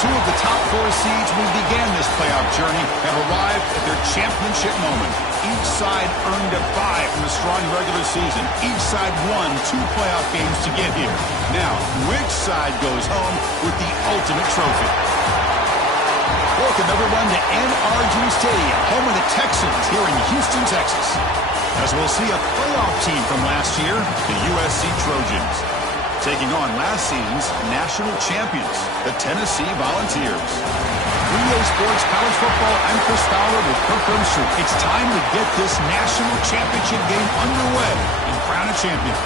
Two of the top four seeds who began this playoff journey have arrived at their championship moment. Each side earned a bye from a strong regular season. Each side won 2 playoff games to get here. Now, which side goes home with the ultimate trophy? Welcome, everyone, to NRG Stadium, home of the Texans here in Houston, Texas. As we'll see a playoff team from last year, the USC Trojans, taking on last season's national champions, the Tennessee Volunteers. 3A Sports College Football, I'm Chris Fowler with Kirk Herbstreit. It's time to get this national championship game underway and crown a champion.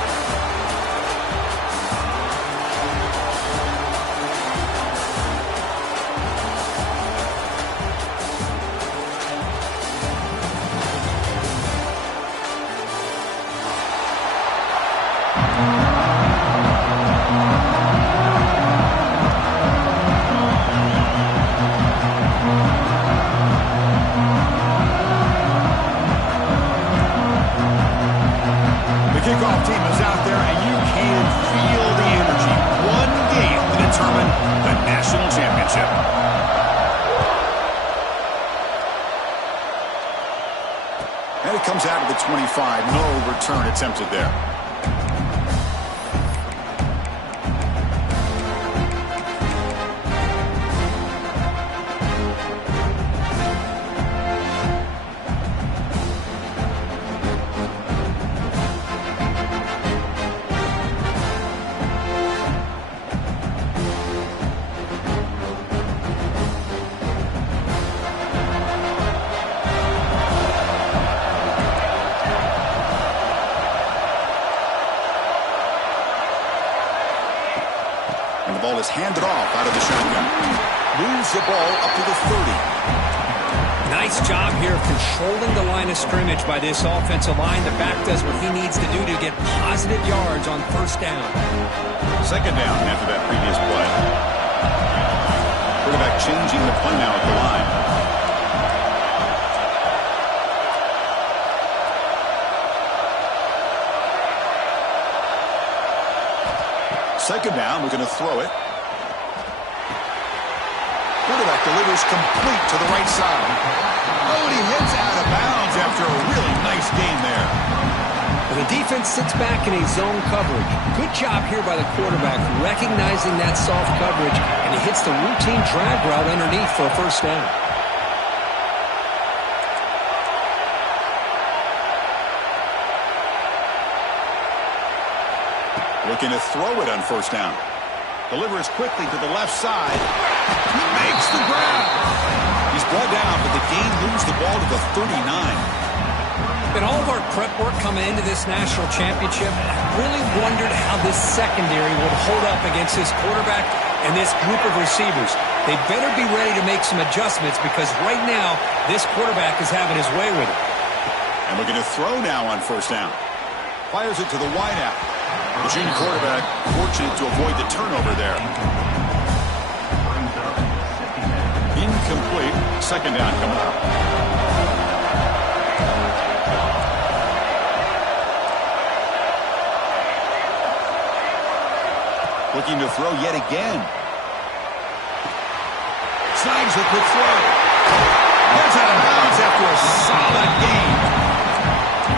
Kickoff team is out there, and you can feel the energy. One game to determine the national championship. And it comes out of the 25. No return attempted there. And the ball is handed off out of the shotgun. Moves the ball up to the 30. Nice job here of controlling the line of scrimmage by this offensive line. The back does what he needs to do to get positive yards on first down. Second down after that previous play. Quarterback changing the play now at the line. Second down, we're going to throw it. Quarterback delivers complete to the right side. Oh, and he hits out of bounds after a really nice game there. The defense sits back in a zone coverage. Good job here by the quarterback, recognizing that soft coverage, and he hits the routine drag route underneath for a first down. Looking to throw it on first down. Delivers quickly to the left side. He makes the grab. He's brought down, but the game moves the ball to the 39. In all of our prep work coming into this national championship, I really wondered how this secondary would hold up against this quarterback and this group of receivers. They better be ready to make some adjustments because right now, this quarterback is having his way with it. And we're going to throw now on first down. Fires it to the wideout. The junior quarterback fortunate to avoid the turnover there. Incomplete. Second down coming up. Looking to throw yet again. Snags a quick throw. Gets out of bounds after a solid game.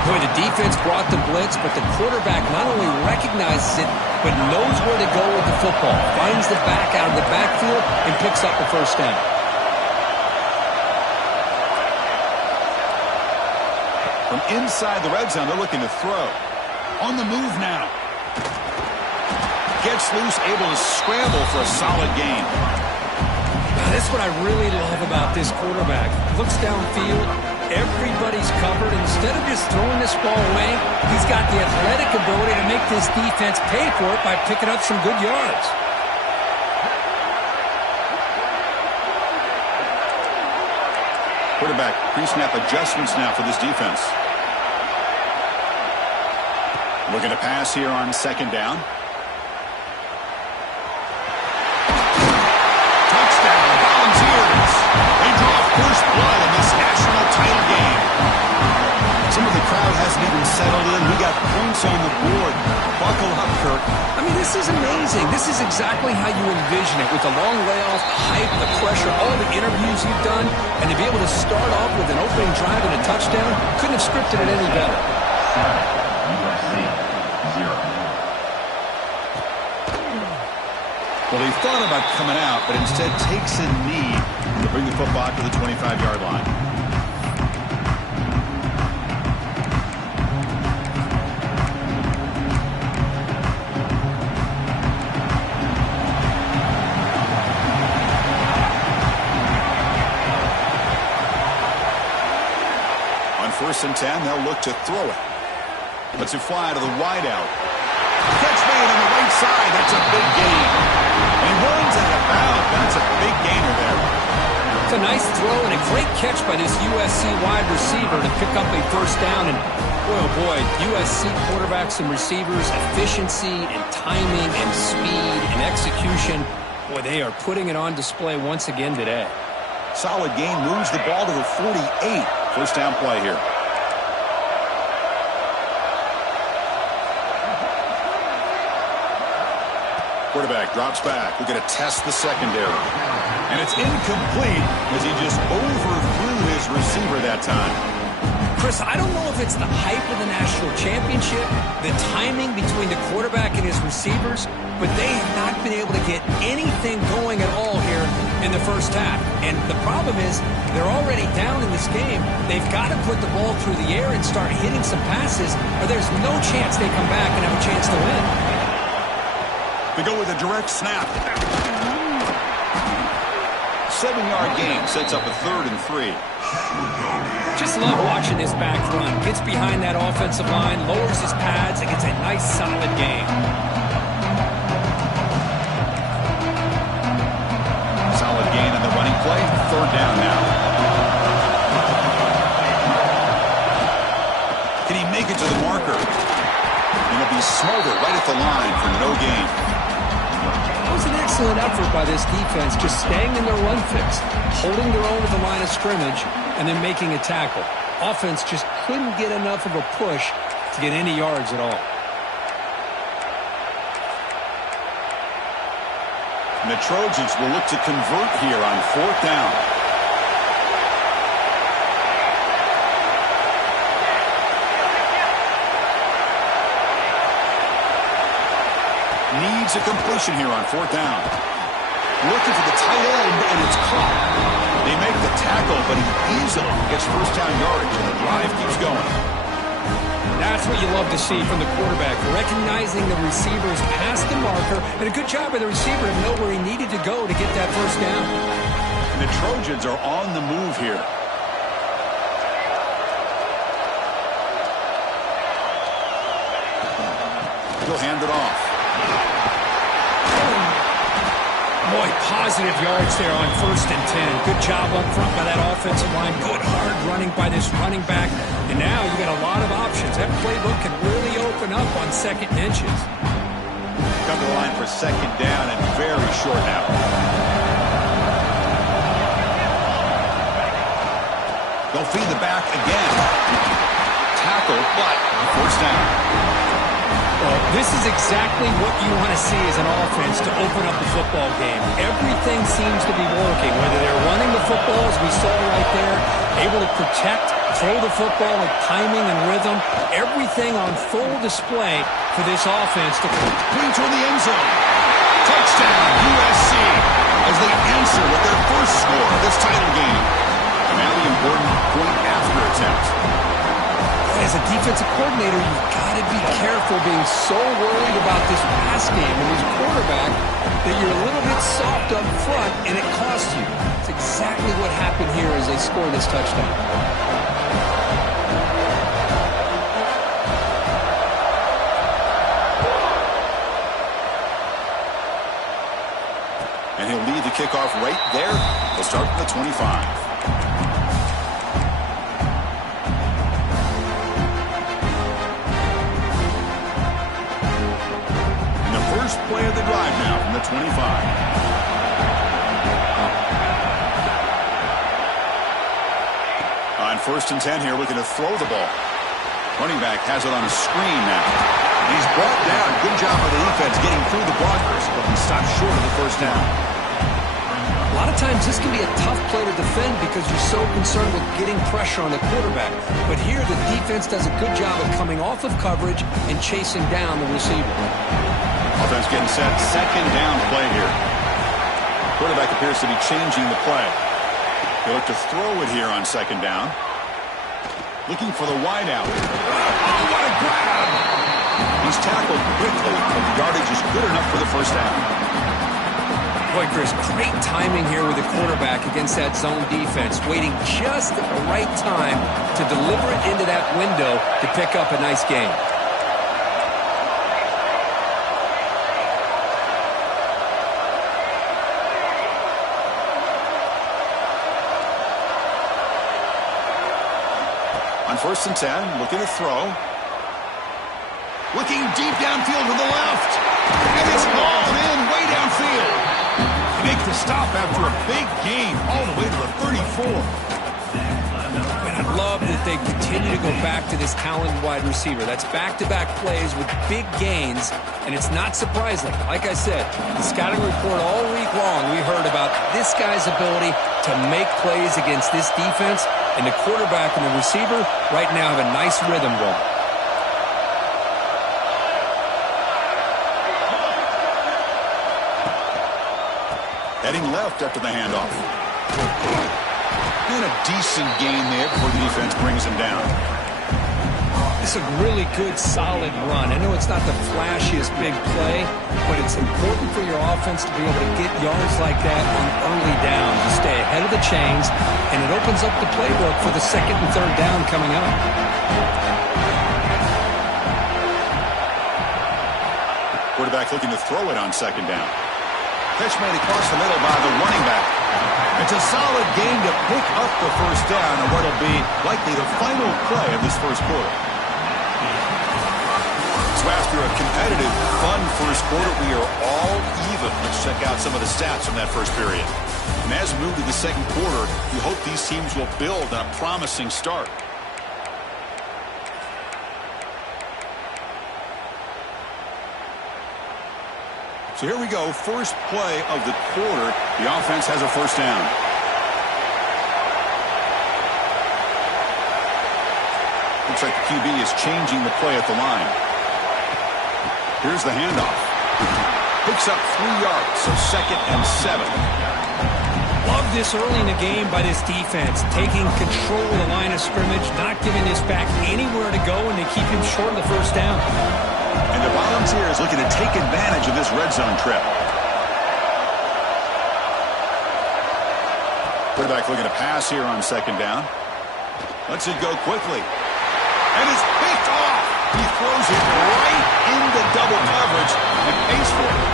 Boy, the defense brought the blitz, but the quarterback not only recognizes it, but knows where to go with the football. Finds the back out of the backfield and picks up the first down. From inside the red zone, they're looking to throw. On the move now. Gets loose, able to scramble for a solid gain. That's what I really love about this quarterback. Looks downfield. Everybody's covered. Instead of just throwing this ball away, he's got the athletic ability to make this defense pay for it by picking up some good yards. Quarterback pre-snap adjustments now for this defense. Looking to pass here on second down. Touchdown, Volunteers. They draw first blood in this national title game. Some of the crowd hasn't even settled in. We got points on the board. Buckle up, Kirk. I mean, this is amazing. This is exactly how you envision it, with the long layoff, the hype, the pressure, all the interviews you've done, and to be able to start off with an opening drive and a touchdown, couldn't have scripted it any better. Well, he thought about coming out, but instead takes a knee to bring the football to the 25-yard line. On 1st and 10, they'll look to throw it. Let's it fly to the wideout. Catch made on the right side. That's a big gain. And he runs out of bounds. That's a big gainer there. It's a nice throw and a great catch by this USC wide receiver to pick up a first down. And boy, oh boy, USC quarterbacks and receivers, efficiency and timing and speed and execution. Boy, they are putting it on display once again today. Solid gain, moves the ball to the 48. First down play here. Quarterback drops back. We're going to test the secondary. And it's incomplete as he just overthrew his receiver that time. Chris, I don't know if it's the hype of the national championship, the timing between the quarterback and his receivers, but they have not been able to get anything going at all here in the first half. And the problem is they're already down in this game. They've got to put the ball through the air and start hitting some passes, or there's no chance they come back and have a chance to win. They go with a direct snap. 7-yard gain sets up a 3rd and 3. Just love watching this back run. Gets behind that offensive line, lowers his pads, and gets a nice solid gain. Solid gain on the running play. 3rd down now. Can he make it to the marker? And it'll be smothered right at the line for no gain. That was an excellent effort by this defense, just staying in their run fix, holding their own at the line of scrimmage, and then making a tackle. Offense just couldn't get enough of a push to get any yards at all. And the Trojans will look to convert here on 4th down. Needs a completion here on 4th down. Looking for the tight end, and it's caught. They make the tackle, but he easily gets first down yardage, and the drive keeps going. That's what you love to see from the quarterback, recognizing the receiver's past the marker, and a good job by the receiver to know where he needed to go to get that first down. And the Trojans are on the move here. He'll hand it off. Boy, positive yards there on 1st and 10. Good job up front by that offensive line. Good hard running by this running back. And now you got a lot of options. That playbook can really open up on 2nd and inches. Come to the line for 2nd down and very short now. They'll feed the back again. Tackle, but first down. Well, this is exactly what you want to see as an offense to open up the football game. Everything seems to be working, whether they're running the football, as we saw right there, able to protect, throw the football with timing and rhythm. Everything on full display for this offense to clean toward the end zone. Touchdown, USC, as they answer with their first score of this title game. And now the important point after attempt. As a defensive coordinator, you've got to be careful being so worried about this pass game and his quarterback that you're a little bit soft up front and it costs you. It's exactly what happened here as they score this touchdown. And he'll lead the kickoff right there. He'll start from the 25. First play of the drive now from the 25. On 1st and 10 here, looking to throw the ball. Running back has it on a screen now. He's brought down. Good job by the defense He's getting through the blockers, but he stops short of the first down. A lot of times this can be a tough play to defend because you're so concerned with getting pressure on the quarterback. But here the defense does a good job of coming off of coverage and chasing down the receiver. Offense getting set. Second down play here. Quarterback appears to be changing the play. They look to throw it here on second down. Looking for the wideout. Oh, what a grab! He's tackled quickly, but the yardage is good enough for the first down. Boy, Chris, great timing here with the quarterback against that zone defense, waiting just at the right time to deliver it into that window to pick up a nice gain. On 1st and 10, looking to throw. Looking deep downfield to the left. And it's hauled in way downfield. Make the stop after a big gain all the way to the 34. And I love that they continue to go back to this talented wide receiver. That's back-to-back plays with big gains, and it's not surprising. Like I said, the scouting report all week long, we heard about this guy's ability to make plays against this defense, and the quarterback and the receiver right now have a nice rhythm going. Heading left after the handoff. And a decent gain there before the defense brings him down. It's a really good, solid run. I know it's not the flashiest big play, but it's important for your offense to be able to get yards like that on early downs to stay ahead of the chains, and it opens up the playbook for the second and third down coming up. Quarterback looking to throw it on second down. Catch made across the middle by the running back. It's a solid game to pick up the first down on what will be likely the final play of this first quarter. So after a competitive, fun first quarter, we are all even. Let's check out some of the stats from that first period. And as we move to the second quarter, we hope these teams will build on a promising start. So here we go, first play of the quarter. The offense has a first down. Looks like the QB is changing the play at the line. Here's the handoff. Picks up 3 yards, so 2nd and 7. Love this early in the game by this defense, taking control of the line of scrimmage, not giving this back anywhere to go, and they keep him short of the first down. And the Volunteers looking to take advantage of this red zone trip. Quarterback looking to pass here on second down. Lets it go quickly. And it's picked off. He throws it right into double coverage and pays for it.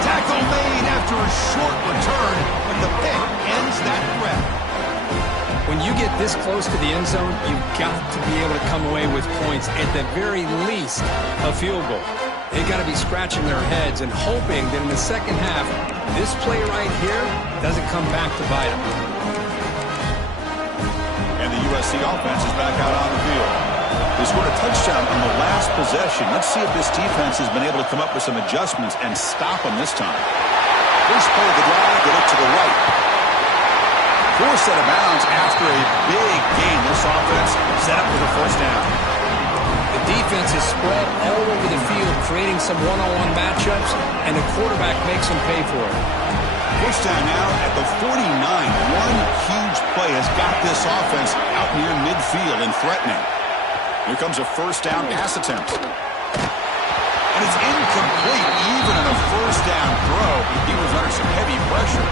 Tackle made after a short return, but the pick ends that threat. When you get this close to the end zone, you've got to be able to come away with points, at the very least, a field goal. They've got to be scratching their heads and hoping that in the second half, this play right here doesn't come back to bite them. And the USC offense is back out on the field. They scored a touchdown on the last possession. Let's see if this defense has been able to come up with some adjustments and stop them this time. First play of the drive, they look to the right. Forced out of bounds after a big gain. This offense set up for the first down. The defense is spread all over the field, creating some one-on-one matchups, and the quarterback makes them pay for it. First down now at the 49. One huge play has got this offense out near midfield and threatening. Here comes a first down pass attempt. And it's incomplete even on a first down throw. He was under some heavy pressure.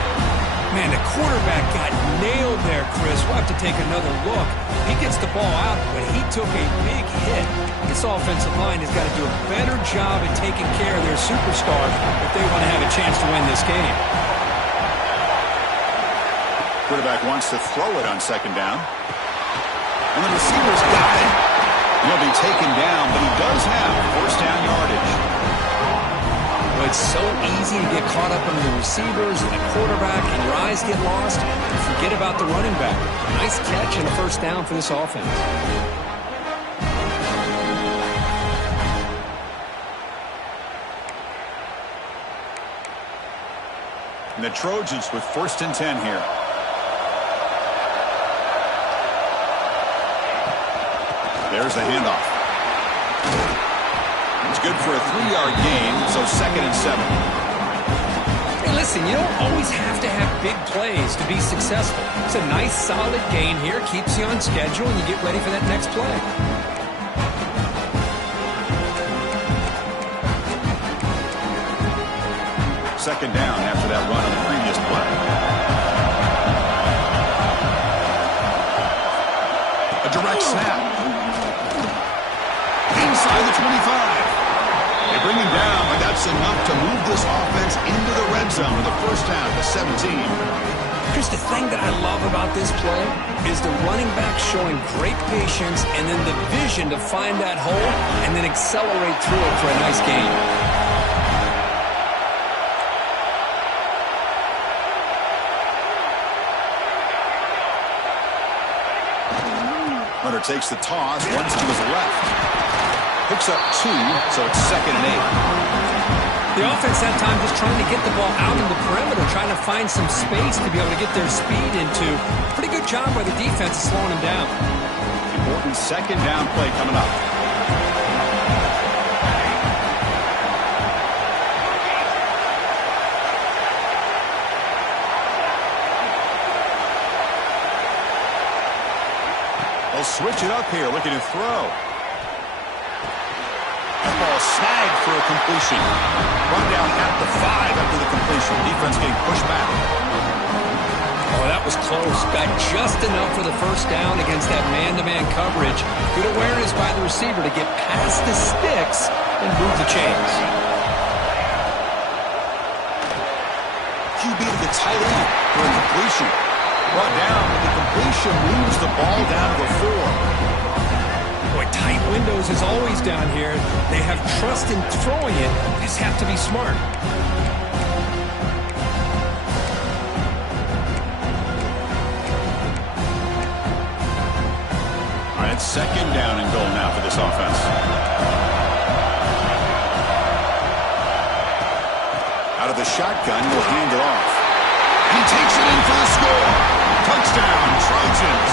Man, the quarterback got nailed there, Chris. We'll have to take another look. He gets the ball out, but he took a big hit. This offensive line has got to do a better job at taking care of their superstar if they want to have a chance to win this game. Quarterback wants to throw it on second down. And the receiver's got it. He'll be taken down, but he does have first down yardage. Well, it's so easy to get caught up in the receivers and the quarterback, and your eyes get lost. And forget about the running back. Nice catch and a first down for this offense. And the Trojans with 1st and 10 here. There's the handoff. It's good for a 3-yard gain, so 2nd and 7. Hey, listen, you don't always have to have big plays to be successful. It's a nice, solid gain here. Keeps you on schedule, and you get ready for that next play. Second down after that run on the previous play. A direct snap. Inside the 25. They bring him down, but that's enough to move this offense into the red zone with a 1st down to 17. Here's the thing that I love about this play is the running back showing great patience and then the vision to find that hole and then accelerate through it for a nice gain. Hunter takes the toss, runs to his left. Picks up 2, so it's 2nd and 8. The offense that time just trying to get the ball out in the perimeter, trying to find some space to be able to get their speed into. Pretty good job by the defense of slowing them down. Important 2nd down play coming up. They'll switch it up here, looking to throw. That ball snagged for a completion. Run down at the 5 after the completion. Defense getting pushed back. Oh, that was close. Got just enough for the 1st down against that man-to-man coverage. Good awareness by the receiver to get past the sticks and move the chains. QB to the tight end for a completion. Brought down, but the completion moves the ball down to the 4. Boy, tight windows is always down here. They have trust in throwing it. You just have to be smart. All right, 2nd down and goal now for this offense. Out of the shotgun, will hand it off. He takes it in for the score. Touchdown, Trojans.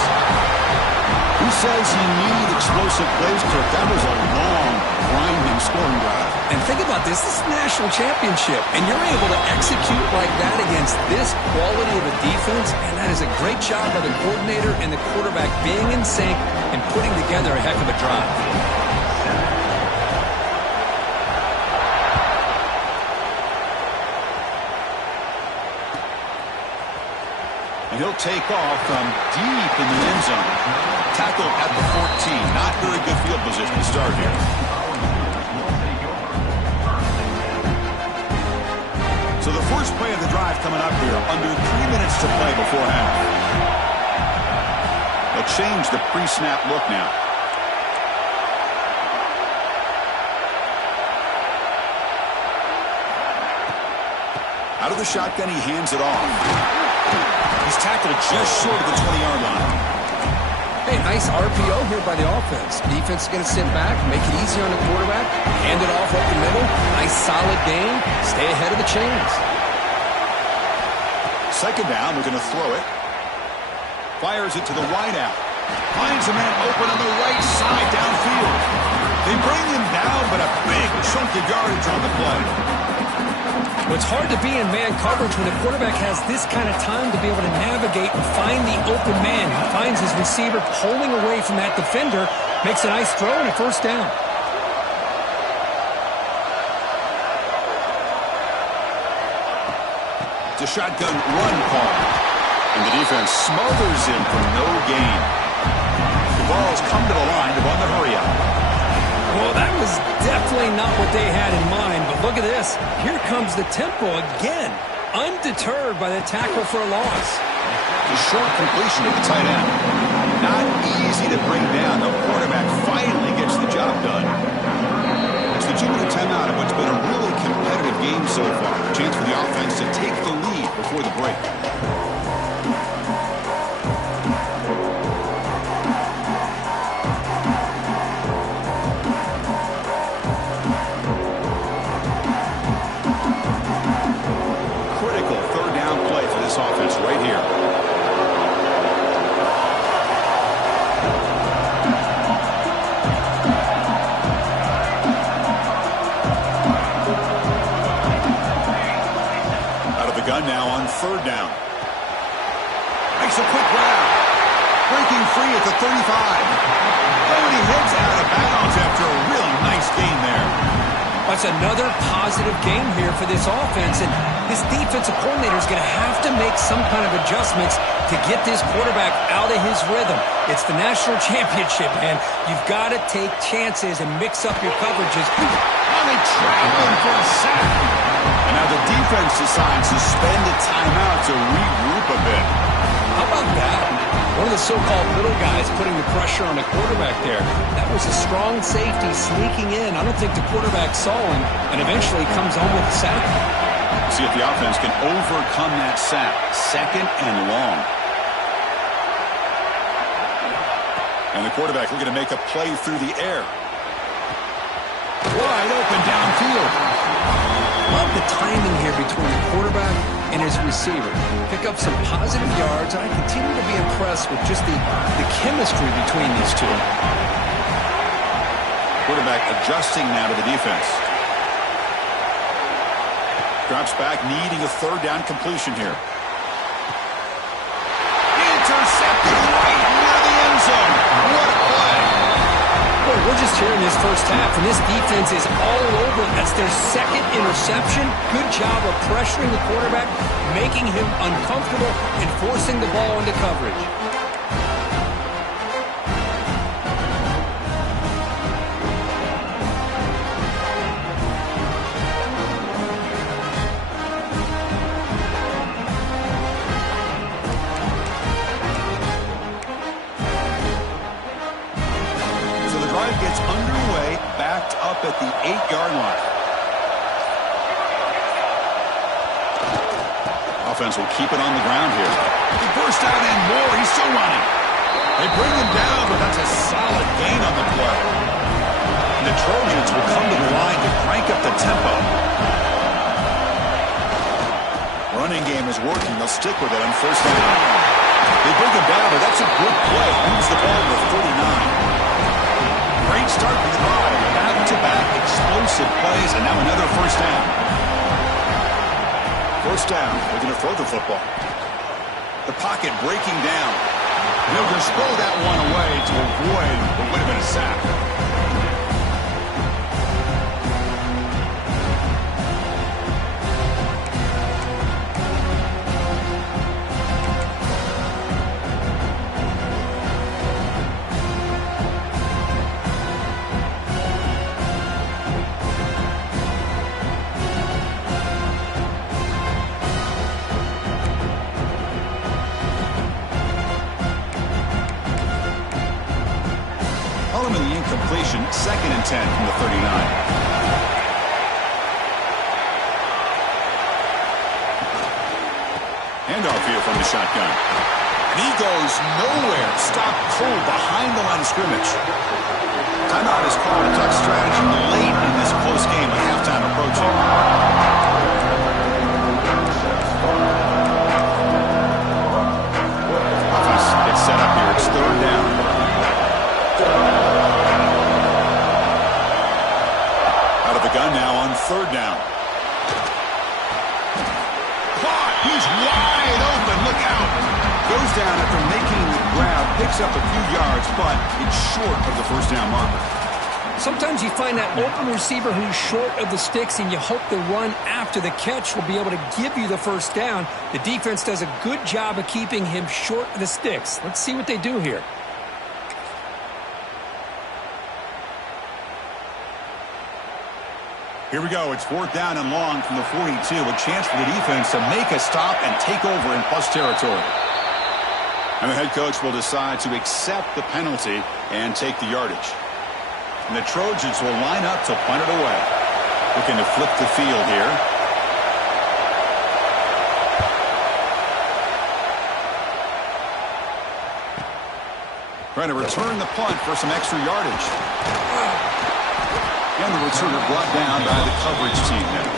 Who says he needed explosive plays, Kirk? That was a long, grinding scoring drive. And think about this. This is a national championship, and you're able to execute like that against this quality of a defense, and that is a great job by the coordinator and the quarterback being in sync and putting together a heck of a drive. And he'll take off from deep in the end zone. Tackle at the 14. Not very good field position to start here. So the first play of the drive coming up here. Under 3 minutes to play before half. They'll change the pre-snap look now. Out of the shotgun, he hands it off. He's tackled just short of the 20-yard line. Hey, nice RPO here by the offense. Defense is going to sit back, make it easy on the quarterback, hand it off up the middle. Nice solid game. Stay ahead of the chains. 2nd down, they're going to throw it. Fires it to the wideout. Finds a man open on the right side downfield. They bring him down, but a big chunk of yardage on the play. Well, it's hard to be in man coverage when the quarterback has this kind of time to be able to navigate and find the open man. He finds his receiver pulling away from that defender, makes a nice throw and a 1st down. It's a shotgun run call. And the defense smothers him for no gain. The ball's come to the line to run the hurry up. Well, that was definitely not what they had in mind, but look at this. Here comes the tempo again, undeterred by the tackle for a loss. A short completion to the tight end. Not easy to bring down. The quarterback finally gets the job done. It's the 2-minute timeout of what's been a really competitive game so far. A chance for the offense to take the lead before the break. Critical 3rd here. Out of the gun now on third down. Makes a quick grab. Breaking free at the 35. And he heads out of bounds after a really nice gain there. That's another positive game here for this offense, and this defensive coordinator is going to have to make some kind of adjustments to get this quarterback out of his rhythm. It's the national championship, man. You've got to take chances and mix up your coverages. Oh, they trap him for a sack. And now the defense decides to spend a timeout to regroup a bit. How about that? One of the so-called little guys putting the pressure on the quarterback there. That was a strong safety sneaking in. I don't think the quarterback saw him, and eventually comes home with a sack. See if the offense can overcome that sack. Second and long. And the quarterback looking to make a play through the air. Wide open downfield. Love the timing here between the quarterback and his receiver. Pick up some positive yards, and I continue to be impressed with just the chemistry between these two. Quarterback adjusting now to the defense. Drops back, needing a third down completion here. Intercepted right near the end zone. What a play. Boy, we're just here in this first half, and this defense is all over. That's their second interception. Good job of pressuring the quarterback, making him uncomfortable, and forcing the ball into coverage. Gets underway, backed up at the 8-yard line. Offense will keep it on the ground here. He burst out and more. He's still running. They bring him down, but that's a solid gain on the play. And the Trojans will come to the line to crank up the tempo. Running game is working. They'll stick with it on first down. They bring him down, but that's a good play. Moves the ball to 39. Great start to the drive. Back-to-back explosive plays, and now another first down. First down. They're going to throw the football. The pocket breaking down. They'll just throw that one away to avoid what would have been a sack. Incompletion, 2nd and 10 from the 39. Handoff here from the shotgun. And he goes nowhere. Stopped cold behind the line of scrimmage. Timeout is called. Tough strategy late in this close game with halftime approaching. Offense gets set up here. It's third down. Out of the gun now on third down. Caught. He's wide open. Look out. Goes down after making the grab. Picks up a few yards, but it's short of the first down marker. Sometimes you find that open receiver who's short of the sticks, and you hope the run after the catch will be able to give you the first down. The defense does a good job of keeping him short of the sticks. Let's see what they do here. Here we go. It's fourth down and long from the 42. A chance for the defense to make a stop and take over in plus territory. And the head coach will decide to accept the penalty and take the yardage. And the Trojans will line up to punt it away. Looking to flip the field here. Trying to return the punt for some extra yardage. And the returner brought down by the coverage team now.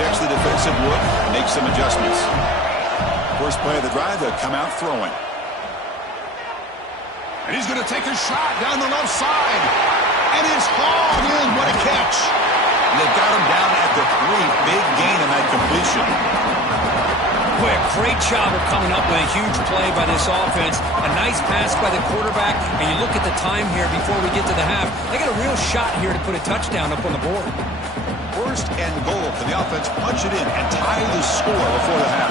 checks the defensive look, makes some adjustments. First play of the drive, they'll come out throwing. And he's going to take a shot down the left side. And it's hauled in. What a catch. And they've got him down at the 3. Big gain in that completion. Boy, a great job of coming up with a huge play by this offense. A nice pass by the quarterback. And you look at the time here before we get to the half. They got a real shot here to put a touchdown up on the board. First and goal. Can the offense punch it in and tie the score before the half?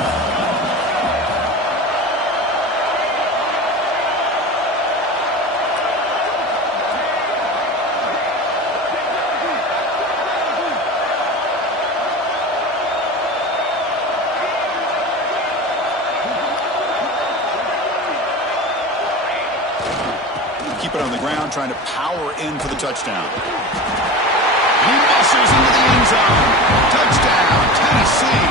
Keep it on the ground, trying to power in for the touchdown. He muscles into the end zone. Touchdown, Tennessee.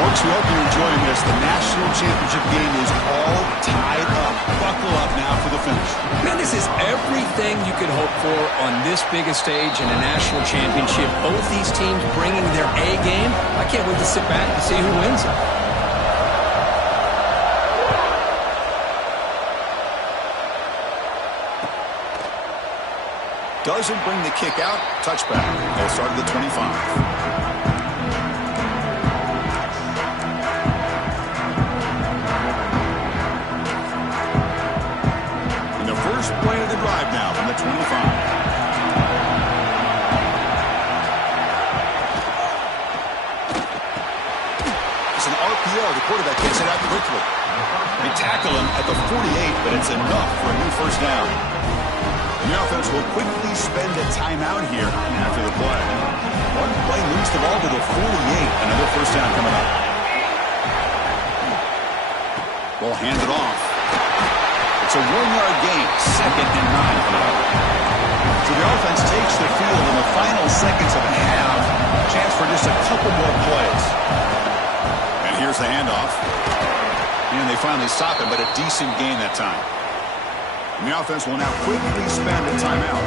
Folks, we hope you're enjoying this. The national championship game is all tied up. Buckle up now for the finish. Man, this is everything you could hope for on this big a stage in a national championship. Both these teams bringing their A game. I can't wait to sit back and see who wins it. Doesn't bring the kick out. Touchback. They'll start at the 25. And the first play of the drive now from the 25. It's an RPO. The quarterback gets it out quickly. They tackle him at the 48, but it's enough for a new first down. The offense will quickly spend a timeout here after the play. One play moves the ball to the 48. Another first down coming up. Ball handed off. It's a 1-yard gain. 2nd and 9 coming up. So the offense takes the field in the final seconds of the half. Chance for just a couple more plays. And here's the handoff. And they finally stop him, but a decent gain that time. And the offense will now quickly spend a timeout.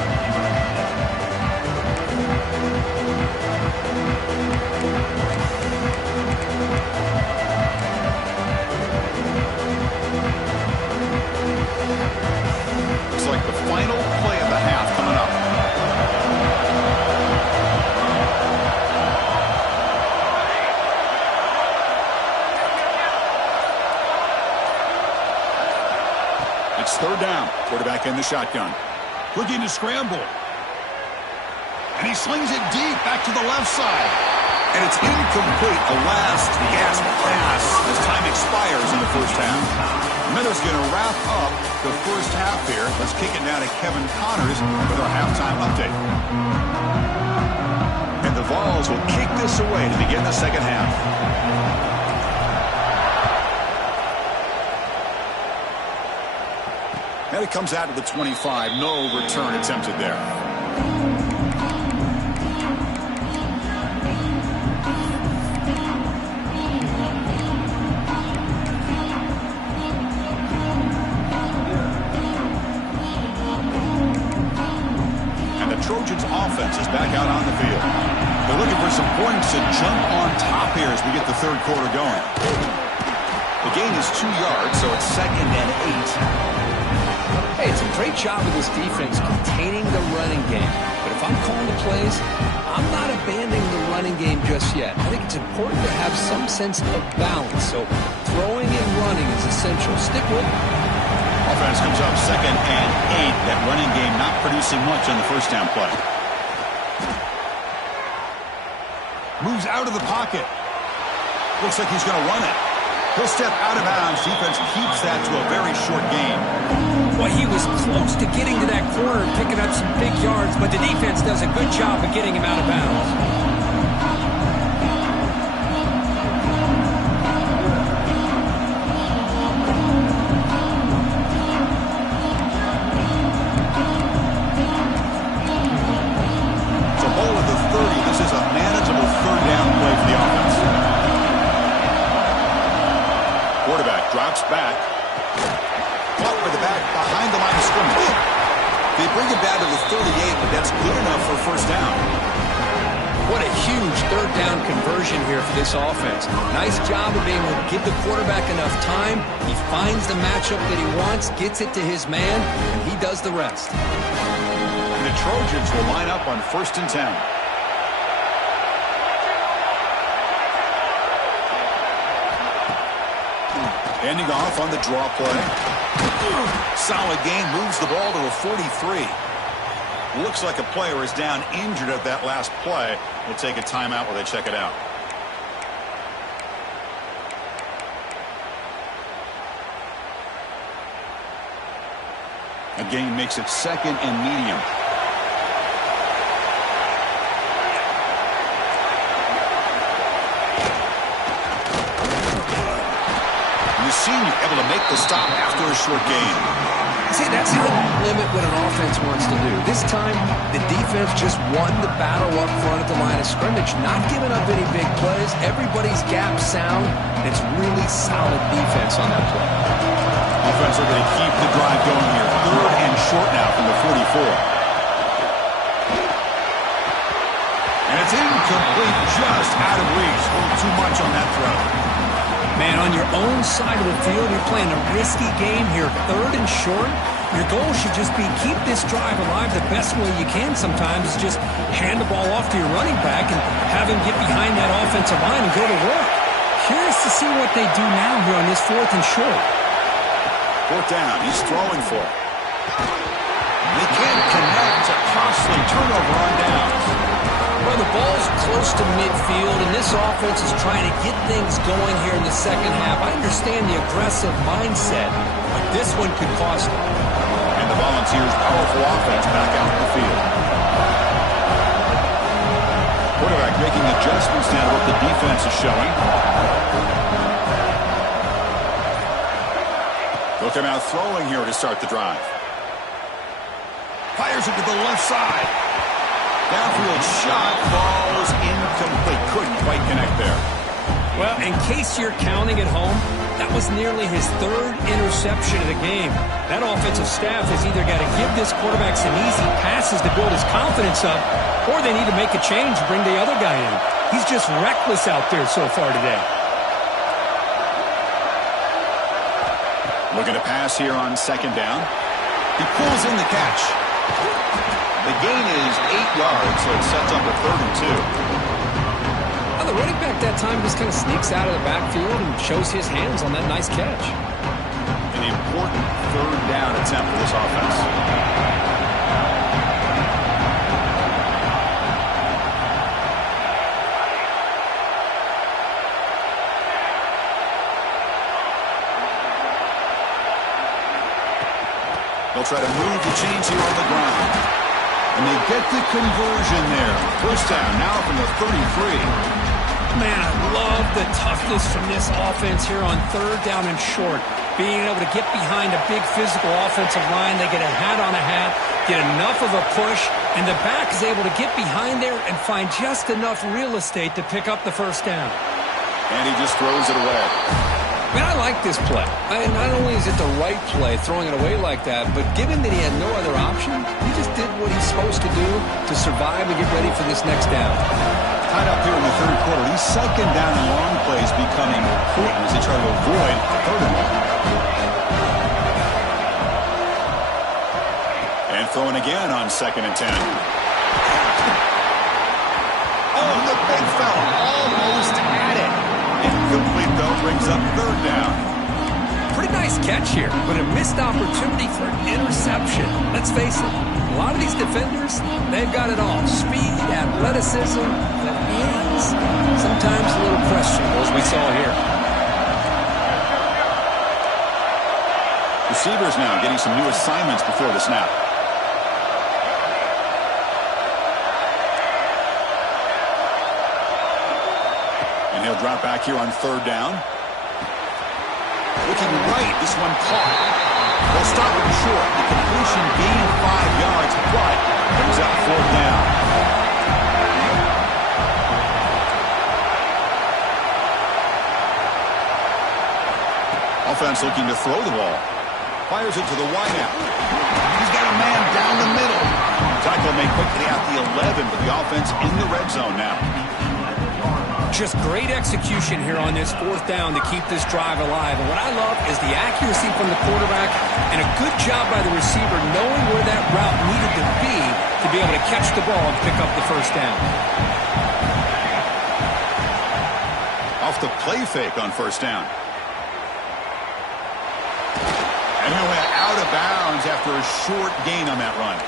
Looks like the final play of the half coming up. It's 3rd down. Quarterback in the shotgun. Looking to scramble. And he slings it deep back to the left side. And it's incomplete. A last gasp pass as time expires in the first half. Miller's going to wrap up the first half here. Let's kick it now to Kevin Connors with our halftime update. And the Vols will kick this away to begin the second half. And it comes out to the 25. No return attempted there. And the Trojans' offense is back out on the field. They're looking for some points to jump on top here as we get the third quarter going. The gain is 2 yards, so it's 2nd and 8. Hey, it's a great job of this defense containing the running game. But if I'm calling the plays, I'm not abandoning the running game just yet. I think it's important to have some sense of balance. So throwing and running is essential. Stick with it. Offense comes up 2nd and 8. That running game not producing much on the first down play. Moves out of the pocket. Looks like he's going to run it. He'll step out of bounds. Defense keeps that to a very short gain. Well, he was close to getting to that corner and picking up some big yards, but the defense does a good job of getting him out of bounds. So ball at the 30. This is a manageable 3rd down play for the offense. Quarterback drops back. Caught with the back behind the line of scrimmage. They bring it down to the 38, but that's good enough for first down. What a huge third down conversion here for this offense. Nice job of being able to give the quarterback enough time. He finds the matchup that he wants, gets it to his man, and he does the rest. The Trojans will line up on 1st and 10. Handing off on the draw play. Solid gain, moves the ball to a 43. Looks like a player is down injured at that last play. We'll take a timeout while they check it out. A gain makes it 2nd and medium. The senior able to make the stop after a short gain. See, that's how you limit what an offense wants to do. This time, the defense just won the battle up front at the line of scrimmage, not giving up any big plays. Everybody's gap sound. It's really solid defense on that play. Offense are going to keep the drive going here. 3rd and short now from the 44. And it's incomplete, just out of reach. A little too much on that throw. Man, on your own side of the field, you're playing a risky game here. 3rd and short. Your goal should just be keep this drive alive the best way you can sometimes is just hand the ball off to your running back and have him get behind that offensive line and go to work. Curious to see what they do now here on this 4th and short. 4th down, he's throwing for it. They can't connect. A costly turnover on downs. Well, the ball's close to midfield, and this offense is trying to get things going here in the second half. I understand the aggressive mindset, but this one could cost them. And the Volunteers' powerful offense back out in the field. Quarterback making adjustments now to what the defense is showing. Look him out throwing here to start the drive. Fires it to the left side. Downfield shot falls incomplete. Couldn't quite connect there. Well, in case you're counting at home, that was nearly his 3rd interception of the game. That offensive staff has either got to give this quarterback some easy passes to build his confidence up, or they need to make a change and bring the other guy in. He's just reckless out there so far today. Looking to pass here on 2nd down. He pulls in the catch. The gain is 8 yards, so it sets up a 3rd and 2. Well, the running back that time just kind of sneaks out of the backfield and shows his hands on that nice catch. An important 3rd down attempt for this offense. They'll try to move the chains here on the ground. And they get the conversion there. 1st down now from the 33. Man, I love the toughness from this offense here on 3rd down and short. Being able to get behind a big physical offensive line. They get a hat on a hat, get enough of a push, and the back is able to get behind there and find just enough real estate to pick up the 1st down. And he just throws it away. Man, I like this play. Not only is it the right play, throwing it away like that, but given that he had no other option, he just did what he's supposed to do to survive and get ready for this next down. Tied up here in the 3rd quarter. These 2nd down and long plays becoming important as they try to avoid 3rd and long. And throwing again on 2nd and 10. Oh, the big fella almost had it. Incomplete, though, brings up 3rd down. Pretty nice catch here, but a missed opportunity for an interception. Let's face it, a lot of these defenders, they've got it all. Speed, athleticism, but hands, sometimes a little questionable, as we saw here. Receivers now getting some new assignments before the snap. And he'll drop back here on 3rd down. Looking right, this one caught. They'll stop it short. The completion gained 5 yards, but brings up 4th down. Offense looking to throw the ball. Fires it to the wideout. He's got a man down the middle. tackle made quickly at the 11, but the offense in the red zone now. Just great execution here on this fourth down to keep this drive alive. And what I love is the accuracy from the quarterback and a good job by the receiver knowing where that route needed to be able to catch the ball and pick up the first down. Off the play fake on first down. And he went out of bounds after a short gain on that run.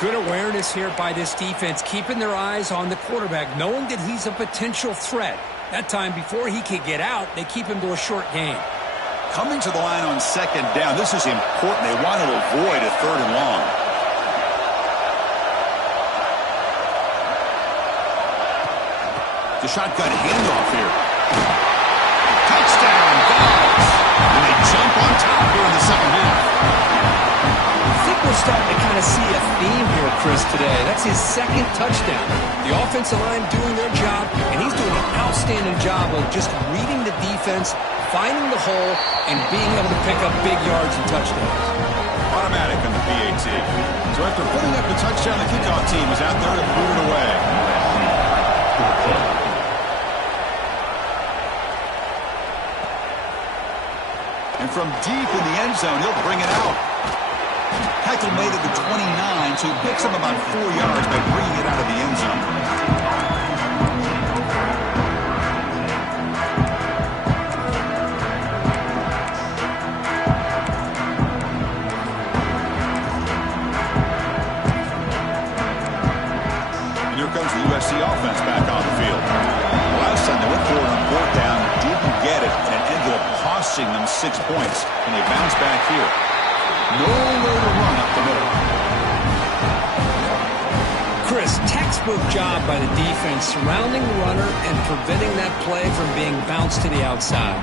Good awareness here by this defense, keeping their eyes on the quarterback, knowing that he's a potential threat. That time, before he could get out, they keep him to a short gain. Coming to the line on second down, this is important. They want to avoid a third and long. The shotgun handoff here. Touchdown, Dogs! And they jump on top here in the second half. I think we're starting to kind of see a theme here, Chris, today. That's his second touchdown. The offensive line doing their job, and he's doing an outstanding job of just reading the defense, finding the hole, and being able to pick up big yards and touchdowns. Automatic in the PAT. So after putting up the touchdown, the kickoff team is out there to boot it away. And from deep in the end zone, he'll bring it out. Tackle made at the 29, so he picks up about 4 yards by bringing it out of the end zone. And here comes the USC offense back on the field. Last time they went for it on fourth down, didn't get it, and it ended up costing them 6 points. And they bounce back here. Nowhere to run up the middle. Chris, textbook job by the defense surrounding the runner and preventing that play from being bounced to the outside.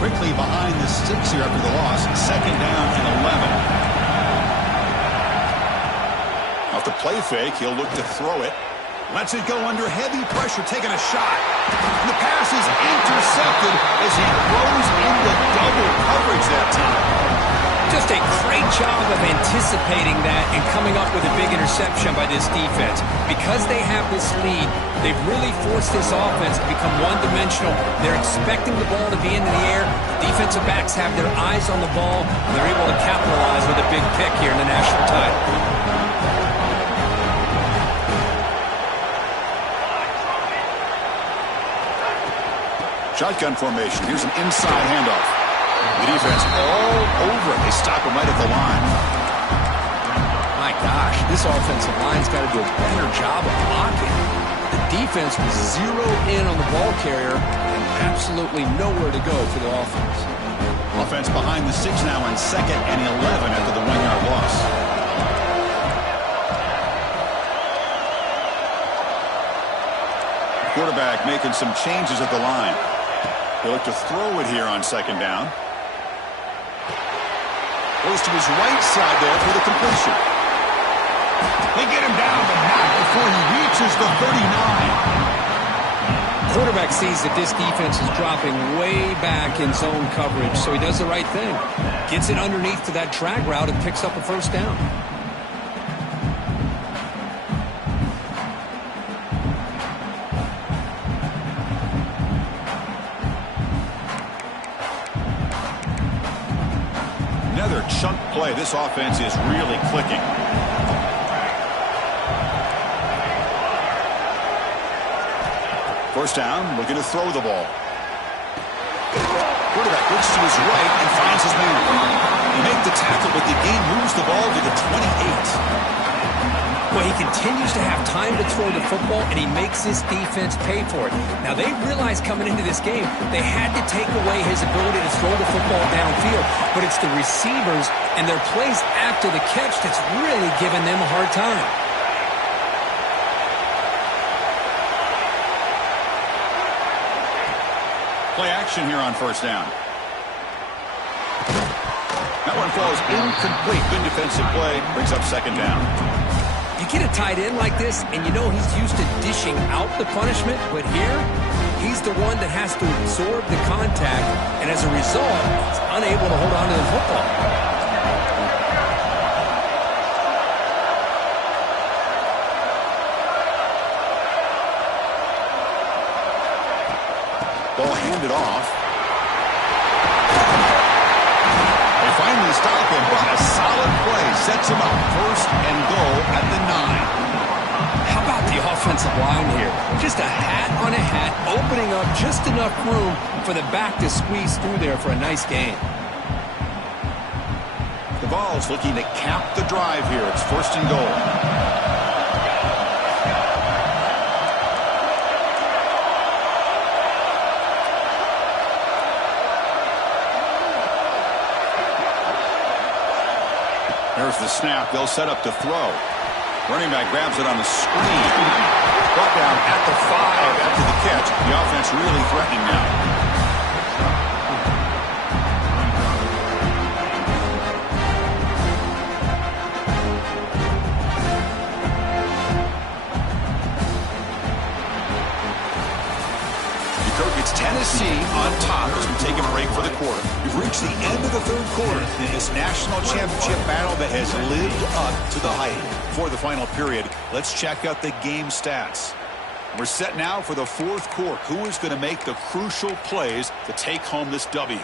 Quickly behind the sticks here after the loss. Second down and 11. Off the play fake, he'll look to throw it. Lets it go under heavy pressure, taking a shot. And the pass is intercepted as he throws into double coverage that time. Just a great job of anticipating that and coming up with a big interception by this defense. Because they have this lead, they've really forced this offense to become one-dimensional. They're expecting the ball to be into the air. The defensive backs have their eyes on the ball, and they're able to capitalize with a big pick here in the national title. Shotgun formation. Here's an inside handoff. The defense all over it. They stop him right at the line. My gosh, this offensive line's got to do a better job of blocking. The defense was zeroed in on the ball carrier and absolutely nowhere to go for the offense. Offense behind the six now on second and 11 after the 1-yard loss. Quarterback making some changes at the line. He'll look to throw it here on second down. Goes to his right side there for the completion. They get him down, but not before he reaches the 39. Quarterback sees that this defense is dropping way back in zone coverage, so he does the right thing. Gets it underneath to that drag route and picks up a first down. Another chunk play. This offense is really clicking. First down, looking to throw the ball. Quarterback looks to his right and finds his man. He makes the tackle, but the game moves the ball to the 28. Well, he continues to have time to throw the football, and he makes this defense pay for it. Now, they realized coming into this game they had to take away his ability to throw the football downfield, but it's the receivers and their plays after the catch that's really giving them a hard time. Play action here on first down. That one falls incomplete. Good defensive play. Brings up second down. You get a tight end like this, and you know he's used to dishing out the punishment, but here, he's the one that has to absorb the contact, and as a result, he's unable to hold on to the football. Ball handed off. They finally stop him. What a solid play. Sets him up. First and goal at the 9. How about the offensive line here? Just a hat on a hat, opening up just enough room for the back to squeeze through there for a nice gain. The ball's looking to cap the drive here. It's first and goal. There's the snap. They'll set up to throw. Running back grabs it on the screen. Brought down at the 5 after the catch. The offense really threatening now. It's Tennessee on top as we take a break for the quarter. We've reached the end of the third quarter in this national championship battle that has lived up to the hype. For the final period, let's check out the game stats. We're set now for the fourth quarter. Who is going to make the crucial plays to take home this W?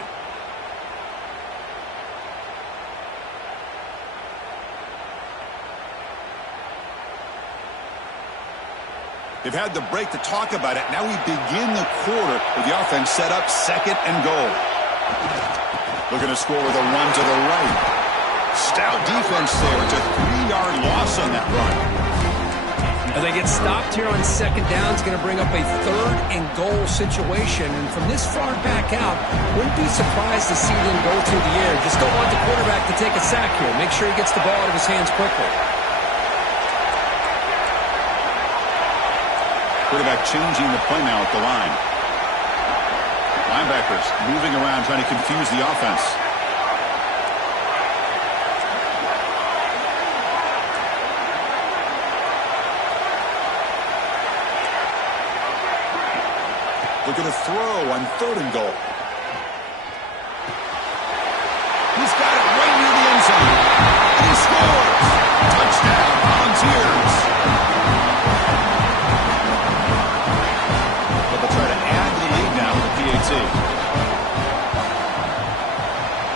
They've had the break to talk about it. Now we begin the quarter with the offense set up second and goal. Looking to score with a run to the right. Stout defense there. It's a 3-yard loss on that run. As they get stopped here on second down, it's going to bring up a third and goal situation. And from this far back out, wouldn't be surprised to see them go through the air. Just don't want the quarterback to take a sack here. Make sure he gets the ball out of his hands quickly. Quarterback changing the play now at the line. Linebackers moving around, trying to confuse the offense. Looking to throw on third and goal. He's got it right near the end zone. And he scores. Touchdown, Volunteers.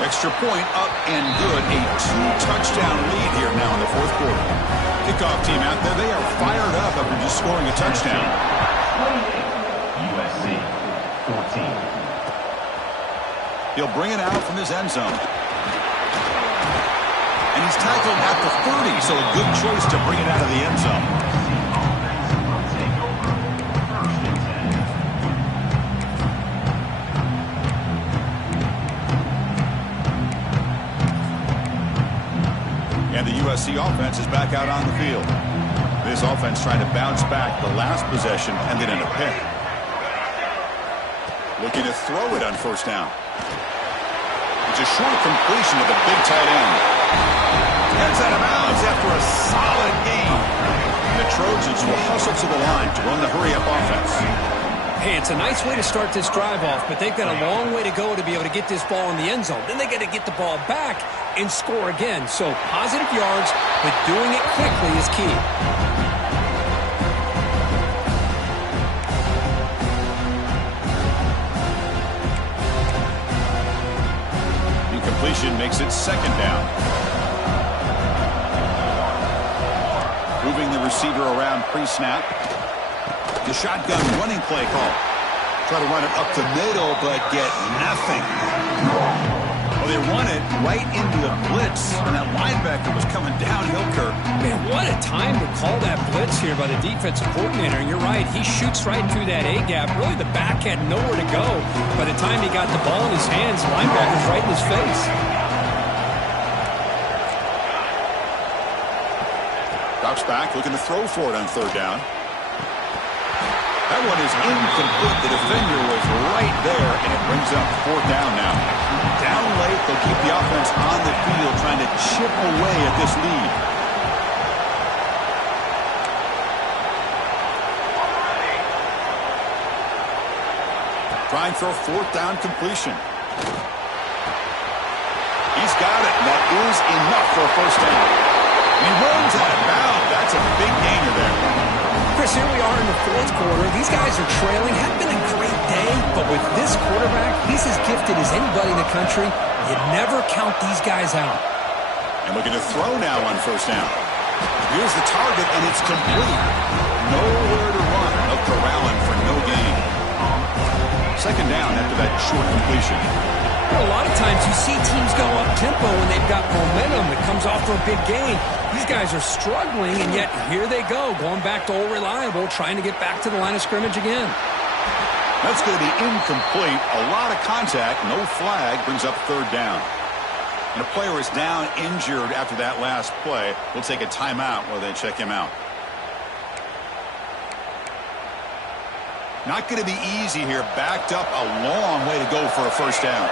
Extra point up and good. A 2-touchdown lead here now in the fourth quarter. Kickoff team out there. They are fired up after just scoring a touchdown. USC 14. He'll bring it out from his end zone. And he's tackled at the 30, so a good choice to bring it out of the end zone. And the USC offense is back out on the field. This offense trying to bounce back. The last possession ended in a pick. Looking to throw it on first down. It's a short completion to the big tight end. Gets out of bounds after a solid gain. And the Trojans will hustle to the line to run the hurry-up offense. Hey, it's a nice way to start this drive off, but they've got a long way to go to be able to get this ball in the end zone. Then they got to get the ball back and score again. So positive yards, but doing it quickly is key. Incompletion makes it second down. Moving the receiver around pre-snap. The shotgun running play call. Try to run it up the middle, but get nothing. Well, they run it right into a blitz, and that linebacker was coming downhill, Kirk. Man, what a time to call that blitz here by the defensive coordinator. And you're right, he shoots right through that A-gap. Really, the back had nowhere to go. By the time he got the ball in his hands, the linebacker's right in his face. Drops back, looking to throw for it on third down. That one is incomplete. The defender was right there, and it brings up fourth down now. Down late, they'll keep the offense on the field, trying to chip away at this lead. Trying for a fourth down completion. He's got it, and that is enough for a first down. He runs out of bounds. That's a big gainer there. Chris, here we are in the fourth quarter. These guys are trailing. Hadn't been a great day, but with this quarterback, he's as gifted as anybody in the country. You never count these guys out. And looking to throw now on first down. Here's the target, and it's complete. Nowhere to run. A corralling for no gain. Second down after that short completion. A lot of times you see teams go up-tempo when they've got momentum that comes off for a big gain. These guys are struggling, and yet here they go, going back to old reliable, trying to get back to the line of scrimmage again. That's going to be incomplete. A lot of contact, no flag, brings up third down. And a player is down injured after that last play. We'll take a timeout while they check him out. Not going to be easy here. Backed up a long way to go for a first down.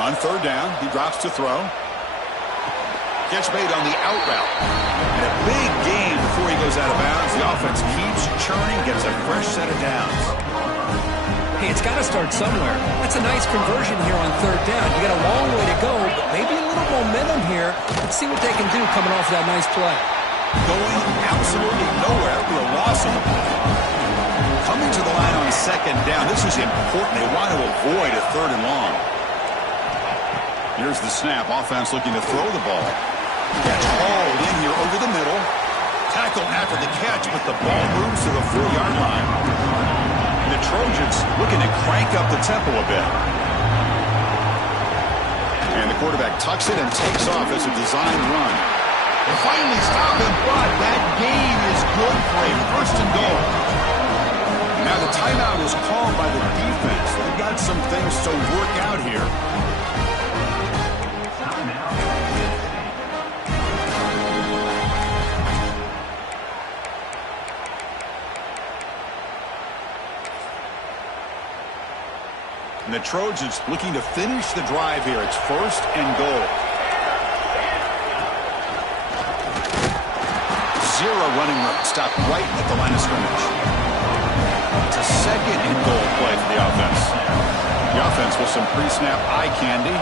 On third down, he drops to throw. Catch made on the out route. And a big gain before he goes out of bounds. The offense keeps churning, gets a fresh set of downs. Hey, it's got to start somewhere. That's a nice conversion here on third down. You got a long way to go, but maybe a little momentum here. Let's see what they can do coming off that nice play. Going absolutely nowhere after a loss on the play. Coming to the line on second down. This is important. They want to avoid a third and long. Here's the snap. Offense looking to throw the ball. Gets hauled in here over the middle. Tackle after the catch, but the ball moves to the 4-yard line. The Trojans looking to crank up the tempo a bit. And the quarterback tucks it and takes off as a designed run. They finally stop him, but that gain is good for a first and goal. Now the timeout is called by the defense. They've got some things to work out here. And the Trojans looking to finish the drive here. It's first and goal. Zero running room. Stopped right at the line of scrimmage. It's a second and goal play for the offense. The offense with some pre-snap eye candy.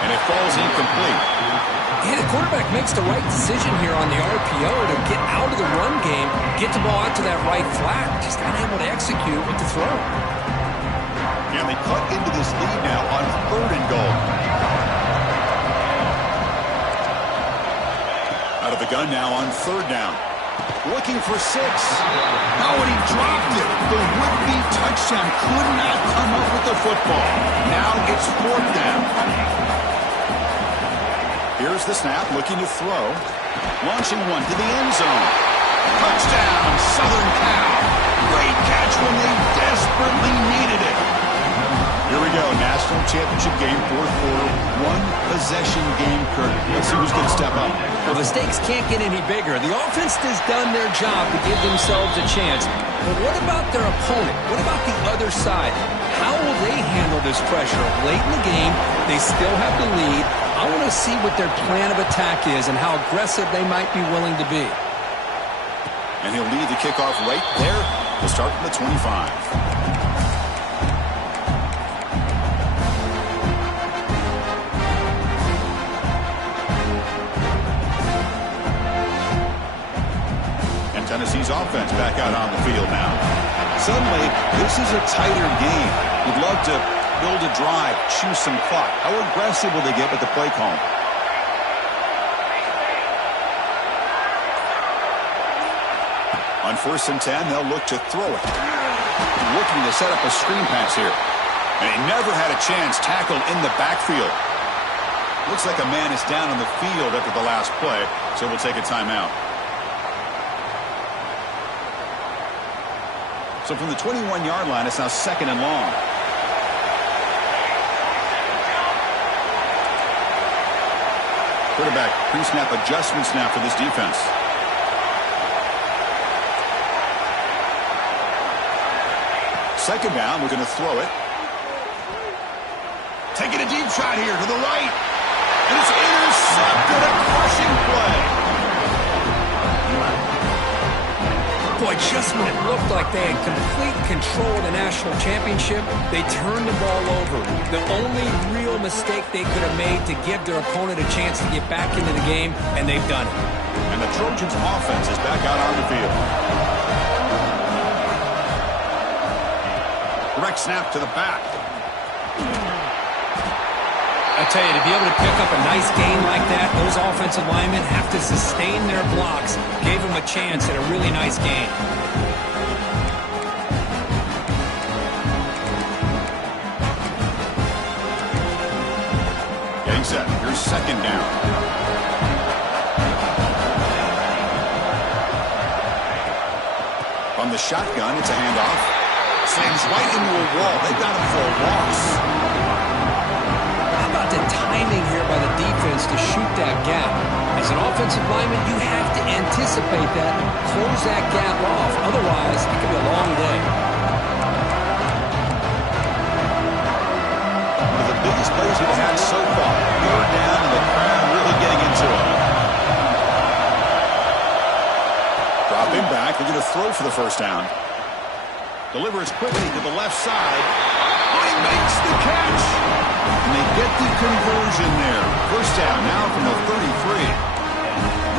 And it falls incomplete. Yeah, the quarterback makes the right decision here on the RPO to get out of the run game, get the ball out to that right flat, just unable to execute with the throw. And they cut into this lead now on third and goal. Out of the gun now on third down. Looking for 6. Oh, and he dropped it. The would-be touchdown could not come up with the football. Now it's fourth down. Here's the snap, looking to throw. Launching one to the end zone. Touchdown, Southern Cal. Great catch when they desperately needed it. Here we go, national championship game, fourth quarter. One-possession game, Kurt. Let's see who's going to step up. Well, the stakes can't get any bigger. The offense has done their job to give themselves a chance. But what about their opponent? What about the other side? How will they handle this pressure? Late in the game, they still have the lead. I want to see what their plan of attack is and how aggressive they might be willing to be. And he'll lead the kickoff right there. We'll start from the 25. And Tennessee's offense back out on the field now. Suddenly, this is a tighter game. You'd love to build a drive, choose some clock. How aggressive will they get with the play call? On 1st and 10, they'll look to throw it. Looking to set up a screen pass here. And he never had a chance tackled in the backfield. Looks like a man is down on the field after the last play, so we'll take a timeout. So from the 21-yard line, it's now second and long. Quarterback pre-snap adjustments now for this defense. Second down, we're going to throw it. Taking a deep shot here to the right. And it's intercepted, a crushing play. Boy, just when it looked like they had complete control of the national championship, they turned the ball over. The only real mistake they could have made to give their opponent a chance to get back into the game, and they've done it. And the Trojans' offense is back out on the field. Direct snap to the back. I tell you, to be able to pick up a nice gain like that, those offensive linemen have to sustain their blocks. Gave them a chance at a really nice gain. Getting set. Here's second down. From the shotgun, it's a handoff. Slams right into a wall. They got him for a loss. The timing here by the defense to shoot that gap. As an offensive lineman, you have to anticipate that, close that gap off. Otherwise, it could be a long day. One of the biggest plays we've had so far. Third down and the crowd really getting into it. Dropping back. They're going to throw for the first down. Delivers quickly to the left side. Oh, he makes the catch. And they get the conversion there. First down now from the 33.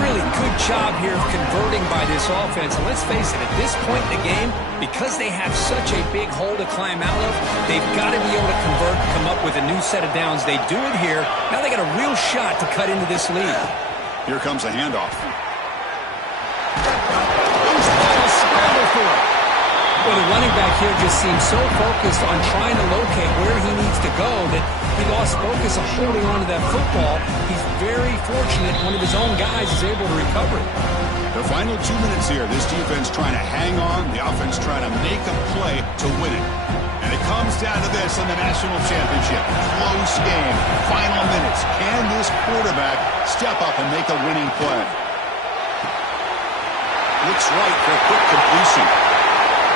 Really good job here of converting by this offense. And let's face it, at this point in the game, because they have such a big hole to climb out of, they've got to be able to convert, come up with a new set of downs. They do it here. Now they got a real shot to cut into this lead. Here comes the handoff. Loose ball, scramble for it. Well, the running back here just seems so focused on trying to locate where he needs to go that he lost focus of holding on to that football. He's very fortunate one of his own guys is able to recover it. The final 2 minutes here. This defense trying to hang on. The offense trying to make a play to win it. And it comes down to this in the national championship. Close game. Final minutes. Can this quarterback step up and make a winning play? Looks right for a quick completion.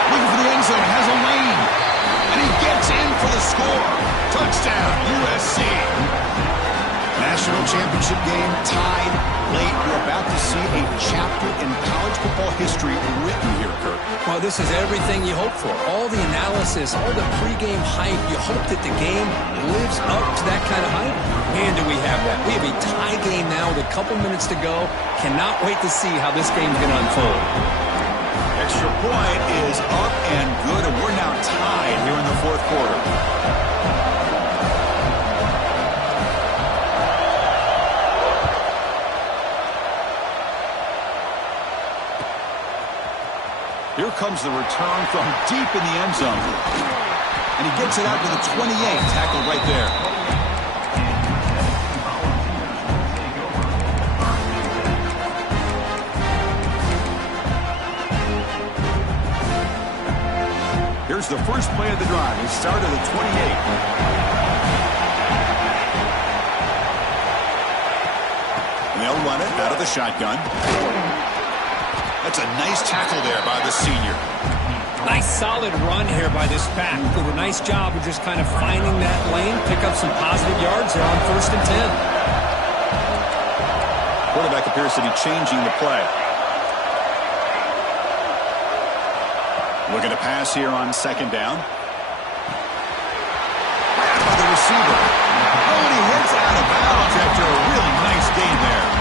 Looking for the end zone, has a lane. And he gets in for the score. Touchdown, USC. National championship game tied late. We're about to see a chapter in college football history written here, Kirk. Well, this is everything you hope for. All the analysis, all the pregame hype. You hope that the game lives up to that kind of hype. Man, do we have that. We have a tie game now with a couple minutes to go. Cannot wait to see how this game's going to unfold. Extra point is up and good, and we're now tied here in the fourth quarter. Here comes the return from deep in the end zone. And he gets it out to the 28, tackled right there. Here's the first play of the drive. It started at the 28. And they'll run it out of the shotgun. That's a nice tackle there by the senior. Nice solid run here by this back. Did a nice job of just kind of finding that lane, pick up some positive yards there on 1st and 10. Quarterback appears to be changing the play. Looking to pass here on second down. By the receiver. Oh, and he hits out of bounds after a really nice gain there.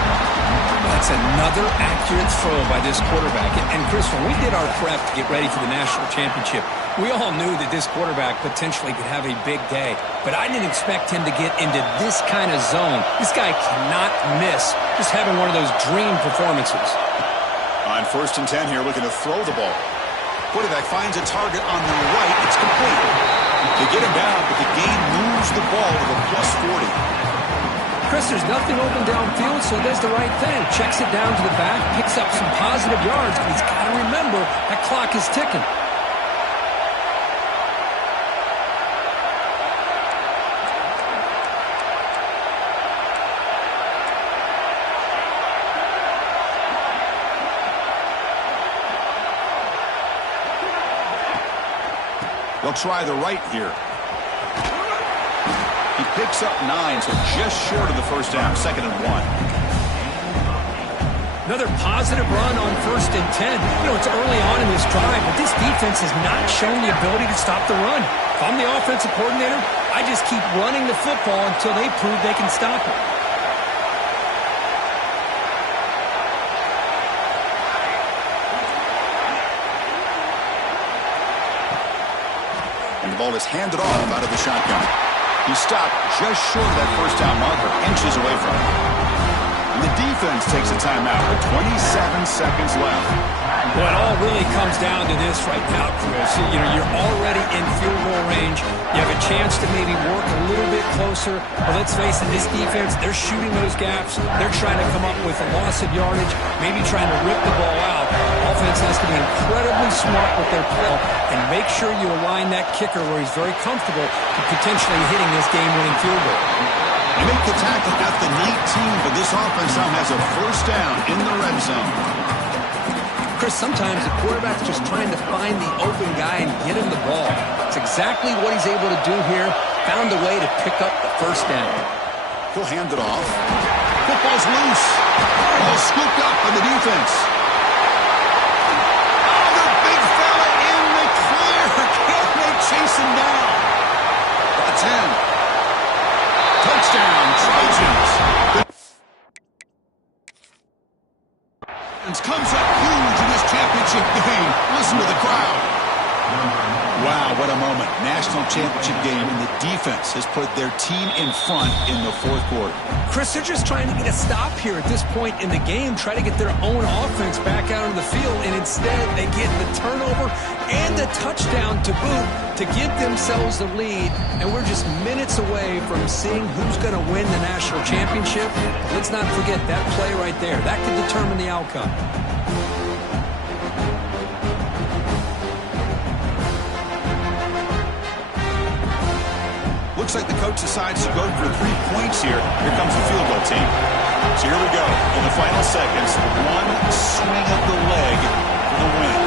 That's another accurate throw by this quarterback. And Chris, when we did our prep to get ready for the national championship, we all knew that this quarterback potentially could have a big day. But I didn't expect him to get into this kind of zone. This guy cannot miss. Just having one of those dream performances. On 1st and 10 here, looking to throw the ball. Quarterback finds a target on the right. It's complete. They get him down, but the game moves the ball to the +40. Chris, there's nothing open downfield, so he does the right thing. Checks it down to the back, picks up some positive yards, but he's got to remember that clock is ticking. They'll try the right here. He picks up 9, so just short of the first down, 2nd and 1. Another positive run on 1st and 10. You know, it's early on in this drive, but this defense has not shown the ability to stop the run. If I'm the offensive coordinator, I just keep running the football until they prove they can stop it. And the ball is handed off out of the shotgun. He stopped just short of that first down marker, inches away from it. And the defense takes a timeout with 27 seconds left. Well, it all really comes down to this right now, Chris. You know, you're already in field goal range. You have a chance to maybe work a little bit closer. But let's face it, this defense, they're shooting those gaps. They're trying to come up with a loss of yardage, maybe trying to rip the ball out. Offense has to be incredibly smart with their play and make sure you align that kicker where he's very comfortable to potentially hitting this game-winning field goal. They make the tackle at the 19, but this offense now has a first down in the red zone. Chris, sometimes the quarterback's just trying to find the open guy and get him the ball. It's exactly what he's able to do here. Found a way to pick up the first down. He'll hand it off. Football's loose. Ball scooped up by the defense. Oh, the big fella in the clear. Can't they chase him down? That's in. Touchdown, Trojans. Comes up huge in this championship game. Listen to the crowd. Wow, what a moment. National championship game, and the defense has put their team in front in the fourth quarter. Chris, they're just trying to get a stop here at this point in the game, try to get their own offense back out on the field, and instead they get the turnover and the touchdown to boot to give themselves the lead, and we're just minutes away from seeing who's going to win the national championship. Let's not forget that play right there. That could determine the outcome. Looks like the coach decides to go for 3 points here. Here comes the field goal team. So here we go. In the final seconds, one swing of the leg for the win.